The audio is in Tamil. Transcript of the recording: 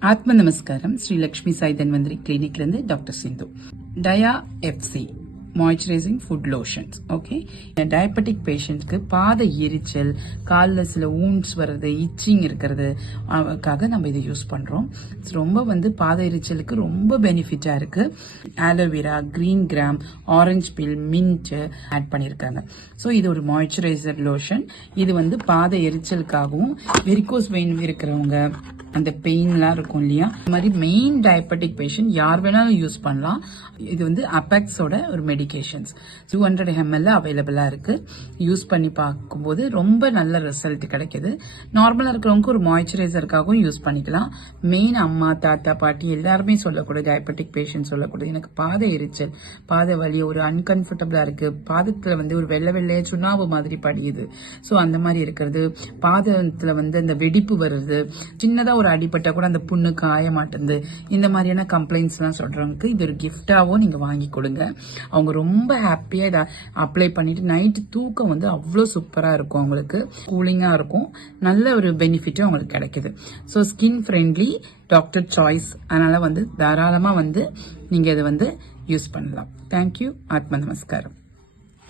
ஆத்ம நமஸ்காரம் ஸ்ரீ லக்ஷ்மி சாய் தன்வந்திரி கிளினிக்ல இருந்து doctor Sindhu. Dia FC moisturising foot lotions okay diabetic பேஷண்ட்ஸ்க்கு பாத எரிச்சல் காலில் சில ஊன்ஸ் வர்றது இச்சிங் இருக்கிறதுக்காக நம்ம இதை யூஸ் பண்ணுறோம் ரொம்ப வந்து பாத எரிச்சலுக்கு ரொம்ப பெனிஃபிட்டாக இருக்குது aloe vera green gram orange peel mint add பண்ணியிருக்காங்க. ஸோ இது ஒரு மாய்ச்சரைசர் லோஷன் இது வந்து பாத எரிச்சலுக்காகவும் வெரிகோஸ் வெயின் இருக்கிறவங்க அந்த பெயின்லாம் இருக்கும் இல்லையா? இந்த மாதிரி மெயின் டயபெட்டிக் பேஷண்ட் யார் வேணாலும் யூஸ் பண்ணலாம். இது வந்து அப்பெக்ஸோட ஒரு மெடிகேஷன்ஸ் டூ ஹண்ட்ரட் எம்எல் அவைலபிளாக இருக்கு. யூஸ் பண்ணி பார்க்கும்போது ரொம்ப நல்ல ரிசல்ட் கிடைக்குது. நார்மலாக இருக்கிறவங்க ஒரு மாய்ச்சரைசருக்காகவும் யூஸ் பண்ணிக்கலாம். மெயின் அம்மா தாத்தா பாட்டி எல்லாருமே சொல்லக்கூடாது டயபெட்டிக் பேஷண்ட் சொல்லக்கூடாது எனக்கு பாதை எரிச்சல் பாதை வலி ஒரு அன்கம்ஃபர்டபுளாக இருக்கு. பாதத்தில் வந்து ஒரு வெள்ளை வெள்ளைய சுண்ணாம்பு மாதிரி படியுது. ஸோ அந்த மாதிரி இருக்கிறது. பாதத்தில் வந்து அந்த வெடிப்பு வருது. சின்னதாக ஒரு அடிப்பட்டால் கூட அந்த புண்ணு காய மாட்டேங்குது. இந்த மாதிரியான கம்ப்ளைண்ட்ஸ்லாம் சொல்றவங்களுக்கு இது ஒரு கிஃப்டாவோ நீங்க வாங்கி கொடுங்க. அவங்க ரொம்ப ஹாப்பியா இதை அப்ளை பண்ணிட்டு நைட்டு தூக்கம் வந்து அவ்வளோ சூப்பரா இருக்கும் அவங்களுக்கு. கூலிங்கா இருக்கும். நல்ல ஒரு பெனிஃபிட்டும் அவங்களுக்கு கிடைக்குது. So skin friendly doctor choice அதனால வந்து தாராளமா வந்து நீங்க இதை வந்து யூஸ் பண்ணலாம். தேங்க்யூ ஆத்ம நமஸ்காரம்.